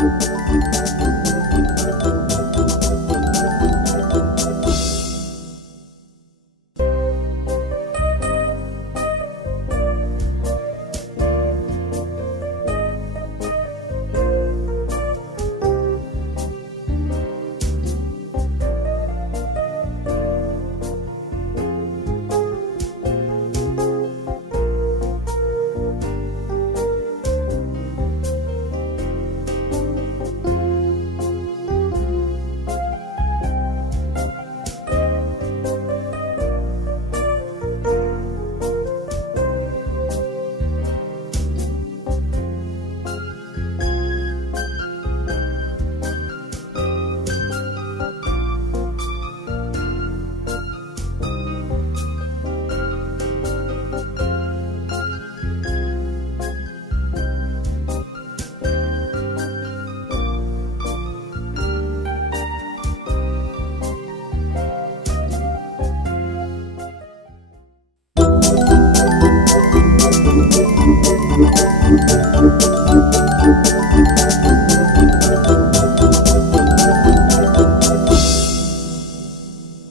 thank you